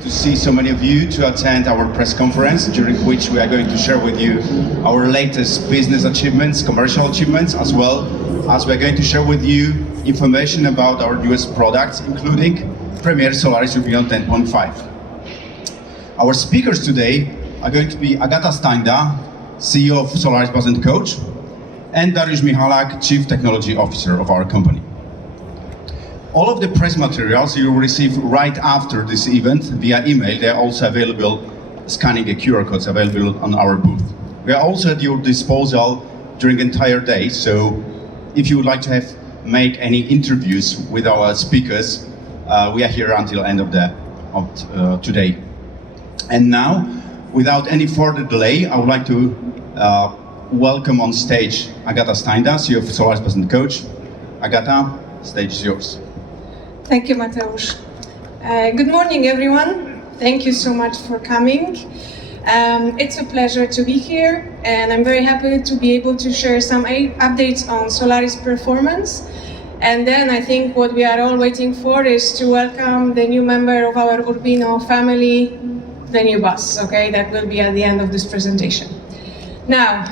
To see so many of you to attend our press conference, during which we are going to share with you our latest business achievements, commercial achievements, as well as we are going to share with you information about our newest products, including premier Solaris Urbino 10.5. Our speakers today are going to be Agata Steinda, CEO of Solaris Bus & Coach, and Dariusz Michalak, Chief Technology Officer of our company. All of the press materials you will receive right after this event via email. They are also available, scanning a QR code available on our booth. We are also at your disposal during the entire day, so if you would like to make any interviews with our speakers, we are here until end of today. And now, without any further delay, I would like to welcome on stage Agata Steinda, CEO of Solaris Bus & Coach. Agata, stage is yours. Thank you, Mateusz. Good morning, everyone. Thank you so much for coming. It's a pleasure to be here, and I'm very happy to be able to share some updates on Solaris performance. And then I think what we are all waiting for is to welcome the new member of our Urbino family, the new bus, okay? That will be at the end of this presentation. Now,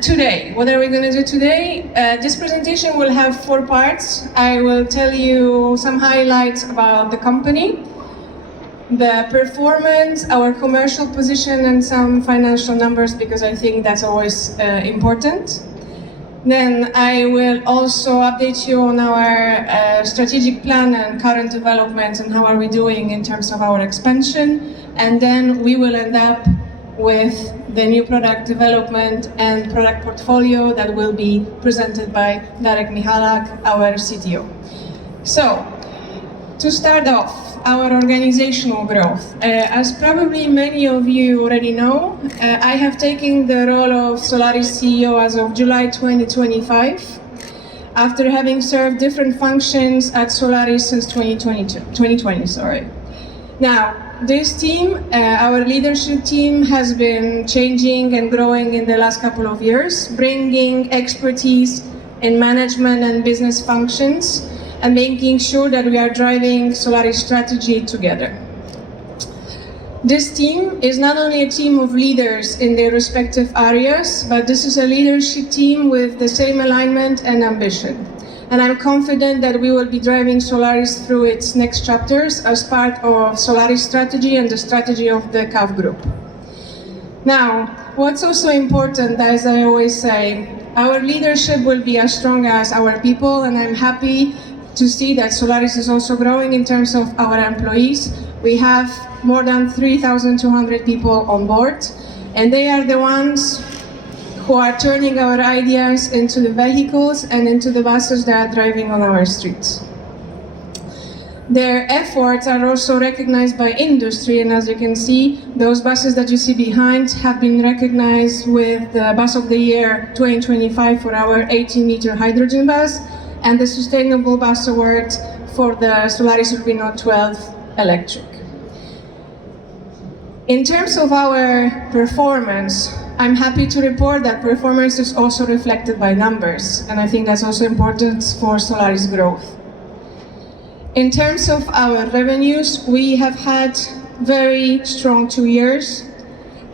today, what are we going to do today? This presentation will have 4 parts. I will tell you some highlights about the company, the performance, our commercial position, and some financial numbers, because I think that's always important. Then I will also update you on our strategic plan and current developments and how are we doing in terms of our expansion. And then we will end up with the new product development and product portfolio that will be presented by Darek Michalak, our CTO. So, to start off, our organizational growth. As probably many of you already know, I have taken the role of Solaris CEO as of July 2025, after having served different functions at Solaris since 2020. Now, this team, our leadership team, has been changing and growing in the last couple of years, bringing expertise in management and business functions, and making sure that we are driving Solaris strategy together. This team is not only a team of leaders in their respective areas, but this is a leadership team with the same alignment and ambition. And I'm confident that we will be driving Solaris through its next chapters as part of Solaris strategy and the strategy of the CAF group. Now, what's also important, as I always say, our leadership will be as strong as our people, and I'm happy to see that Solaris is also growing in terms of our employees. We have more than 3,200 people on board, and they are the ones who are turning our ideas into the vehicles and into the buses that are driving on our streets. Their efforts are also recognized by industry, and as you can see, those buses that you see behind have been recognized with the Bus of the Year 2025 for our 18-meter hydrogen bus, and the Sustainable Bus Award for the Solaris Urbino 12 electric. In terms of our performance, I'm happy to report that performance is also reflected by numbers, and I think that's also important for Solaris growth. In terms of our revenues, we have had very strong 2 years,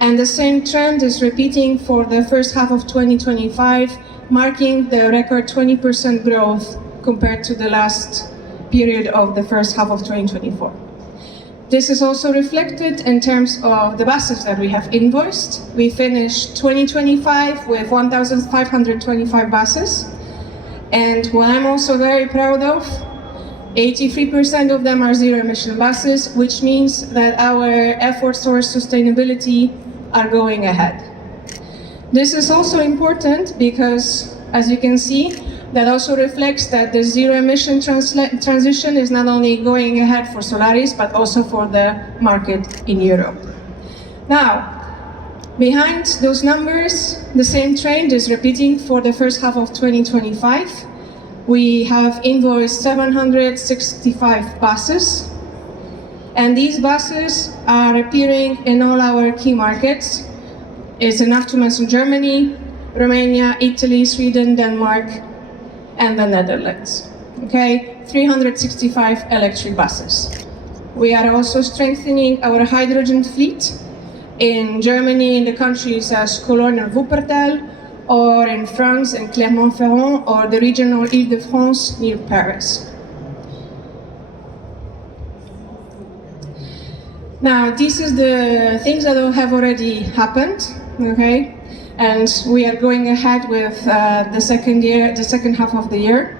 and the same trend is repeating for the first half of 2025, marking the record 20% growth compared to the last period of the first half of 2024. This is also reflected in terms of the buses that we have invoiced. We finished 2025 with 1,525 buses, and what I'm also very proud of, 83% of them are zero-emission buses, which means that our efforts towards sustainability are going ahead. This is also important because, as you can see, that also reflects that the zero-emission transition is not only going ahead for Solaris, but also for the market in Europe. Now, behind those numbers, the same trend is repeating for the first half of 2025. We have invoiced 765 buses, and these buses are appearing in all our key markets. It's enough to mention Germany, Romania, Italy, Sweden, Denmark, and the Netherlands. Okay, 365 electric buses. we are also strengthening our hydrogen fleet in Germany, in the countries as Cologne and Wuppertal, or in France in Clermont-Ferrand, or the regional Île-de-France near Paris. Now, these are the things that have already happened, okay? And we are going ahead with the second half of the year.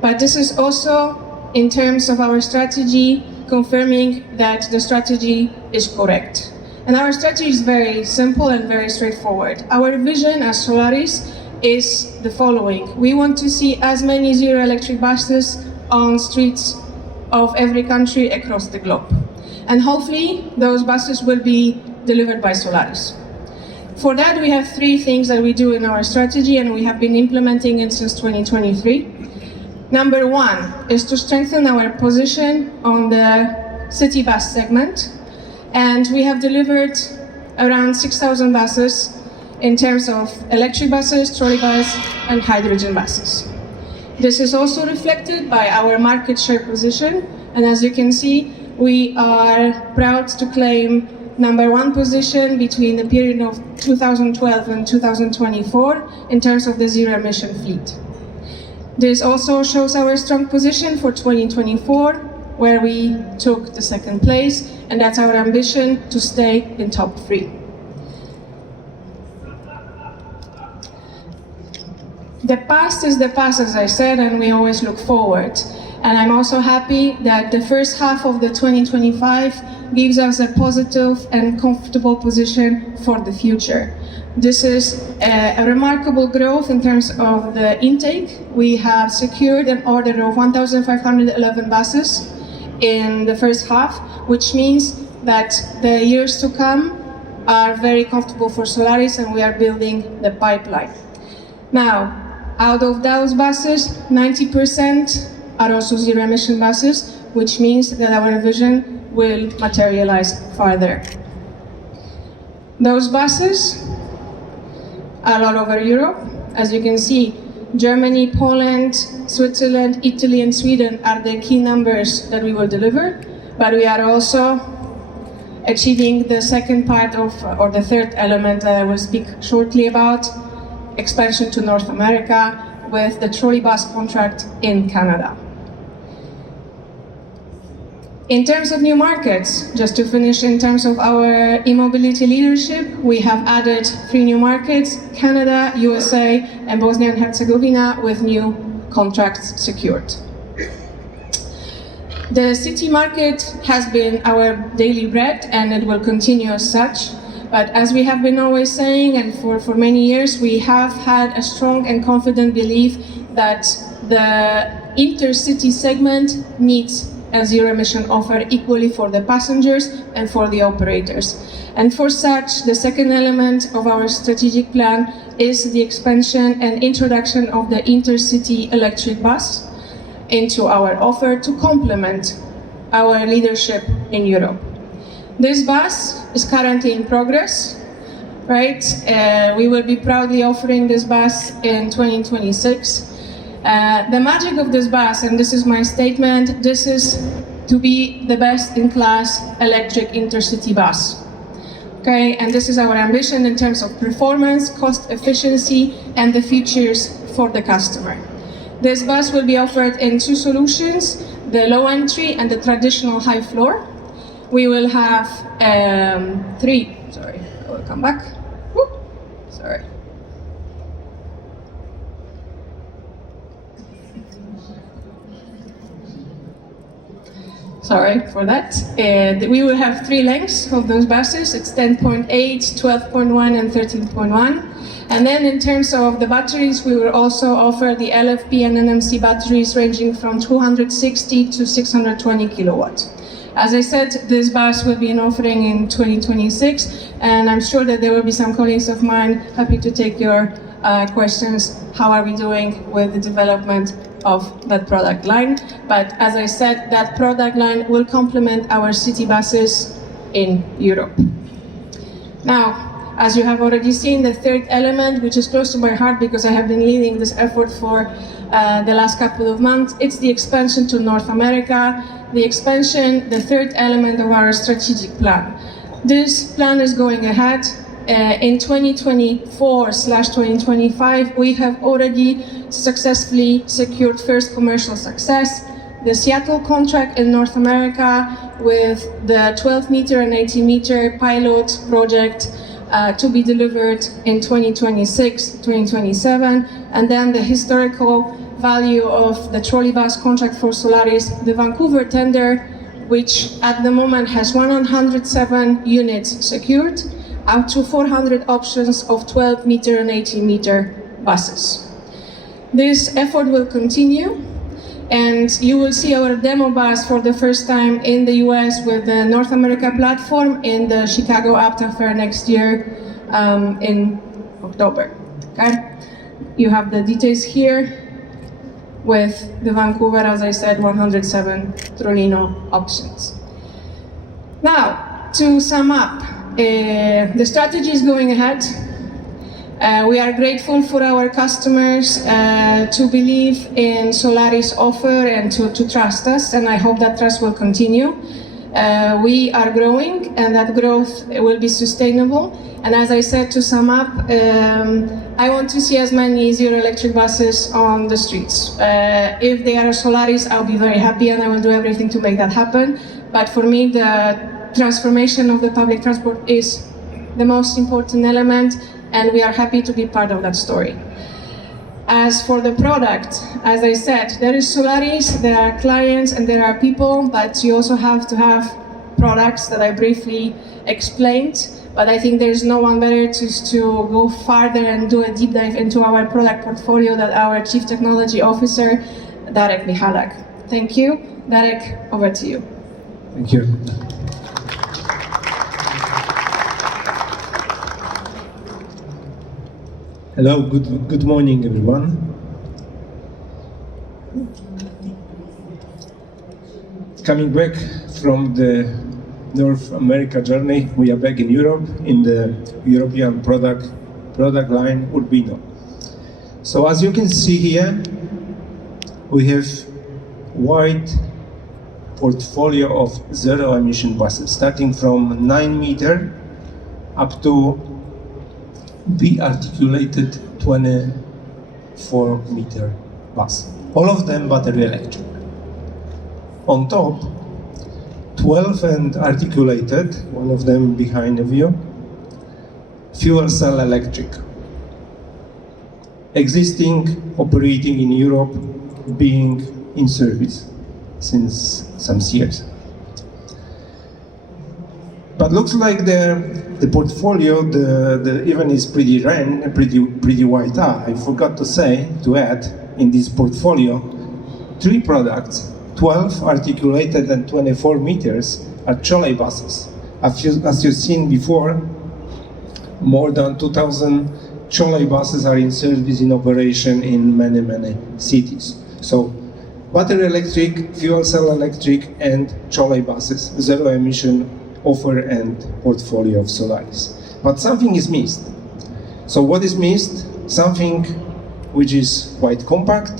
But this is also, in terms of our strategy, confirming that the strategy is correct. And our strategy is very simple and very straightforward. Our vision as Solaris is the following. We want to see as many zero electric buses on streets of every country across the globe. And hopefully those buses will be delivered by Solaris. For that, we have three things that we do in our strategy, and we have been implementing it since 2023. Number one is to strengthen our position on the city bus segment. And we have delivered around 6,000 buses in terms of electric buses, trolleybus, and hydrogen buses. This is also reflected by our market share position. And as you can see, we are proud to claim number one position between the period of 2012 and 2024 in terms of the zero-emission fleet. This also shows our strong position for 2024, where we took the second place, and that's our ambition to stay in top 3. The past is the past, as I said, and we always look forward. And I'm also happy that the first half of the 2025 gives us a positive and comfortable position for the future. This is a remarkable growth in terms of the intake. We have secured an order of 1,511 buses in the first half, which means that the years to come are very comfortable for Solaris, and we are building the pipeline. Now, out of those buses, 90% are also zero-emission buses, which means that our vision will materialize further. Those buses are all over Europe. As you can see, Germany, Poland, Switzerland, Italy, and Sweden are the key numbers that we will deliver, but we are also achieving the second part of, or the third element that I will speak shortly about, expansion to North America with the trolleybus contract in Canada. In terms of new markets, just to finish in terms of our e-mobility leadership, we have added 3 new markets, Canada, USA, and Bosnia and Herzegovina, with new contracts secured. The city market has been our daily bread, and it will continue as such. But as we have been always saying, and for many years, we have had a strong and confident belief that the intercity segment needs a zero-emission offer equally for the passengers and for the operators. And for such, the second element of our strategic plan is the expansion and introduction of the intercity electric bus into our offer to complement our leadership in Europe. This bus is currently in progress, right? We will be proudly offering this bus in 2026. The magic of this bus, and this is my statement, this is to be the best-in-class electric intercity bus. Okay, and this is our ambition in terms of performance, cost efficiency, and the features for the customer. This bus will be offered in 2 solutions, the low entry and the traditional high floor. We will have 3, sorry, I will come back. Woo, sorry. Sorry for that. We will have 3 lengths of those buses. It's 10.8, 12.1, and 13.1. And then in terms of the batteries, we will also offer the LFP and NMC batteries ranging from 260 to 620 kilowatts. As I said, this bus will be an offering in 2026, and I'm sure that there will be some colleagues of mine happy to take your questions. How are we doing with the development of that product line? But as I said, that product line will complement our city buses in Europe. Now, As you have already seen, the third element, which is close to my heart because I have been leading this effort for the last couple of months, it's the expansion to North America. The expansion, the third element of our strategic plan. This plan is going ahead. In 2024/2025, we have already successfully secured first commercial success. The Seattle contract in North America with the 12-meter and 80-meter pilot project to be delivered in 2026-2027, and then the historical value of the trolley bus contract for Solaris, the Vancouver tender, which at the moment has 107 units secured, up to 400 options of 12-meter and 80-meter buses. This effort will continue, and you will see our demo bus for the first time in the US with the North America platform in the Chicago APTA Fair next year in October. Okay? You have the details here with the Vancouver, as I said, 107 Trollino options. Now, to sum up, the strategy is going ahead. We are grateful for our customers to believe in Solaris offer and to trust us, and I hope that trust will continue. We are growing, and that growth will be sustainable. And as I said, to sum up, I want to see as many zero electric buses on the streets. If they are Solaris, I'll be very happy, and I will do everything to make that happen. But for me, the transformation of the public transport is the most important element, and we are happy to be part of that story. As for the product, as I said, there is Solaris, there are clients, and there are people, but you also have to have products that I briefly explained. But I think there's no one better to go farther and do a deep dive into our product portfolio than our Chief Technology Officer, Darek Michalak. Thank you. Darek, over to you. Thank you. Hello, good morning, everyone. Coming back from the North America journey, we are back in Europe in the European product line Urbino. So as you can see here, we have wide portfolio of zero-emission buses, starting from 9-meter up to B-articulated 24-meter bus. All of them battery electric. On top, 12 and articulated, one of them behind of you, fuel cell electric. Existing, operating in Europe, being in service since some years. But looks like the portfolio, the even is pretty wide. I forgot to add in this portfolio 3 products, 12 articulated and 24 meters are trolley buses. As you've seen before, more than 2,000 trolley buses are in service in operation in many cities. So battery electric, fuel cell electric, and trolley buses, zero emission offer and portfolio of Solaris. But something is missed. So what is missed? Something which is quite compact,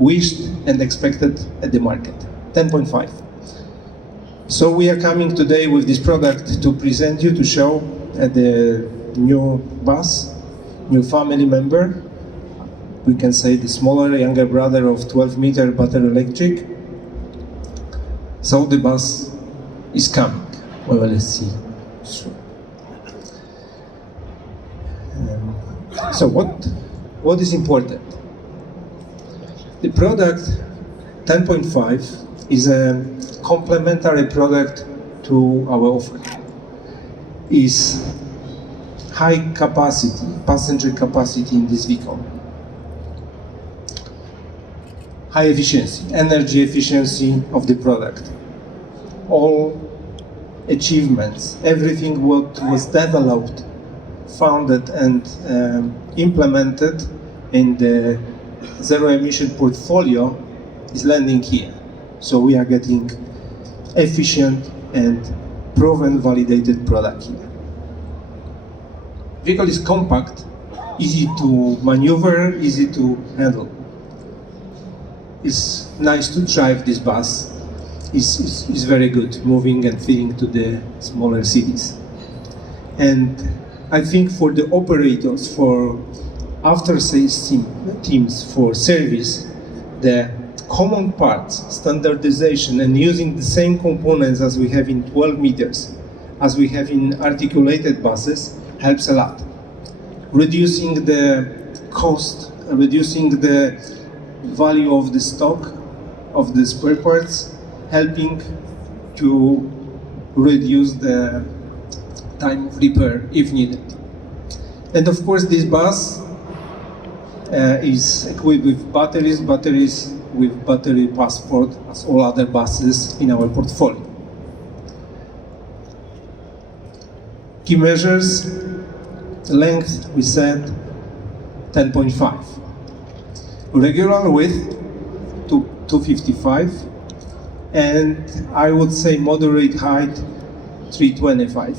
wished and expected at the market, 10.5. So we are coming today with this product to present you, to show the new bus, new family member. We can say the smaller, younger brother of 12-meter battery electric. So the bus is coming. Well, let's see. So what is important? The product 10.5 is a complementary product to our offer. Is high capacity, passenger capacity in this vehicle. High efficiency, energy efficiency of the product. All achievements, everything what was developed, founded and implemented in the zero-emission portfolio is landing here. So we are getting efficient and proven, validated product here. Vehicle is compact, easy to maneuver, easy to handle. It's nice to drive this bus. It's very good moving and fitting to the smaller cities. And I think for the operators, for after-sales teams, for service, the common parts, standardization, and using the same components as we have in 12 meters, as we have in articulated buses, helps a lot. Reducing the cost, reducing the value of the stock, of the spare parts, helping to reduce the time of repair if needed. And of course this bus is equipped with batteries with battery passport as all other buses in our portfolio. Key measures, length we said 10.5. Regular width 255, and I would say moderate height 325.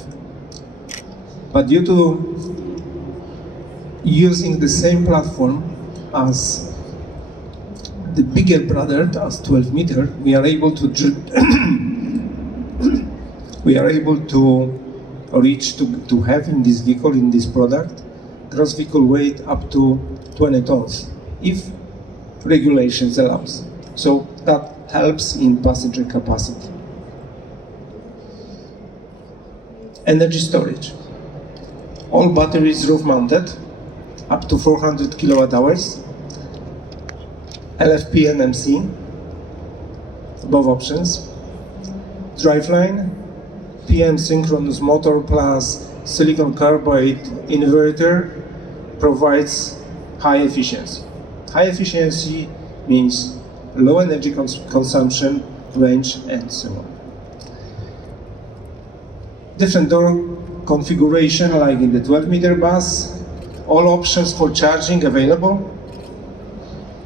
But due to using the same platform as the bigger brother, as 12 meter, we are able to reach to have in this vehicle, in this product, gross vehicle weight up to 20 tons, if regulations allows. So that helps in passenger capacity. Energy storage. All batteries roof mounted, up to 400 kilowatt hours. LFP and MC, above options. Driveline, PM synchronous motor plus silicon carbide inverter provides high efficiency. High efficiency means low energy consumption, range, and so on. Different door configuration like in the 12-meter bus, all options for charging available,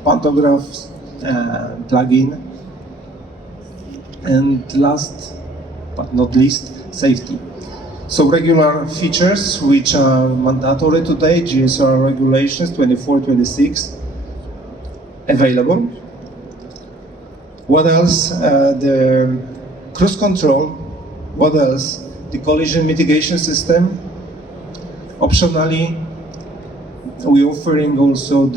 pantographs, plug-in, and last but not least, safety. So regular features which are mandatory today, GSR regulations 24-26, available. What else? The cruise control. What else? The collision mitigation system. Optionally, we're offering also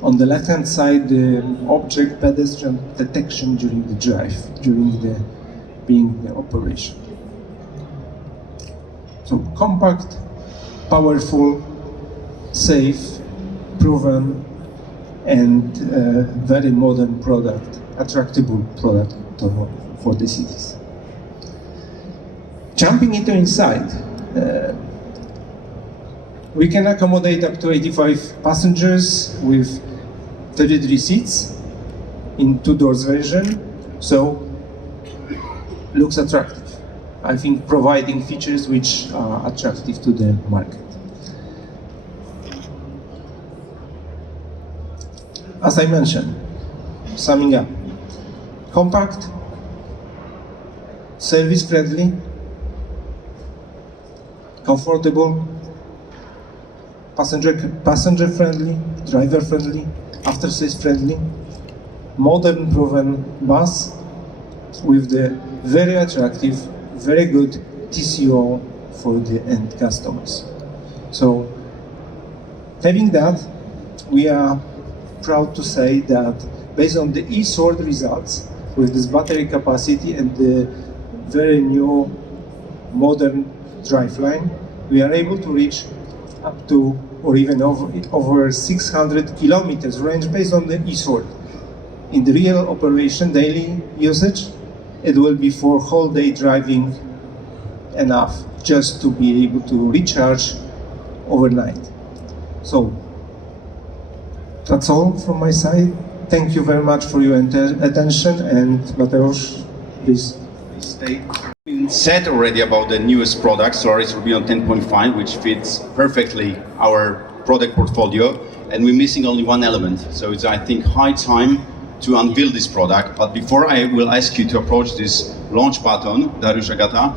on the left-hand side, the object pedestrian detection during the drive, during the operation. So compact, powerful, safe, proven, and very modern product, attractive product for the cities. Jumping into inside, we can accommodate up to 85 passengers with 33 seats in two-doors version, so looks attractive. I think providing features which are attractive to the market. As I mentioned, summing up, compact, service-friendly, comfortable, passenger-friendly, driver-friendly, after-sales-friendly, modern proven bus with the very attractive, very good TCO for the end customers. So, having that, we are proud to say that based on the e-sort results, with this battery capacity and the very new modern driveline, we are able to reach up to or even over 600 kilometers range based on the e-sort. In the real operation, daily usage, it will be for whole day driving enough just to be able to recharge overnight. So that's all from my side. Thank you very much for your attention, and Mateusz, please stay. Been said already about the newest product, Solaris Urbino 10.5, which fits perfectly our product portfolio, and we're missing only one element. So it's, I think, high time to unveil this product. But before I will ask you to approach this launch button, Dariusz, Agata,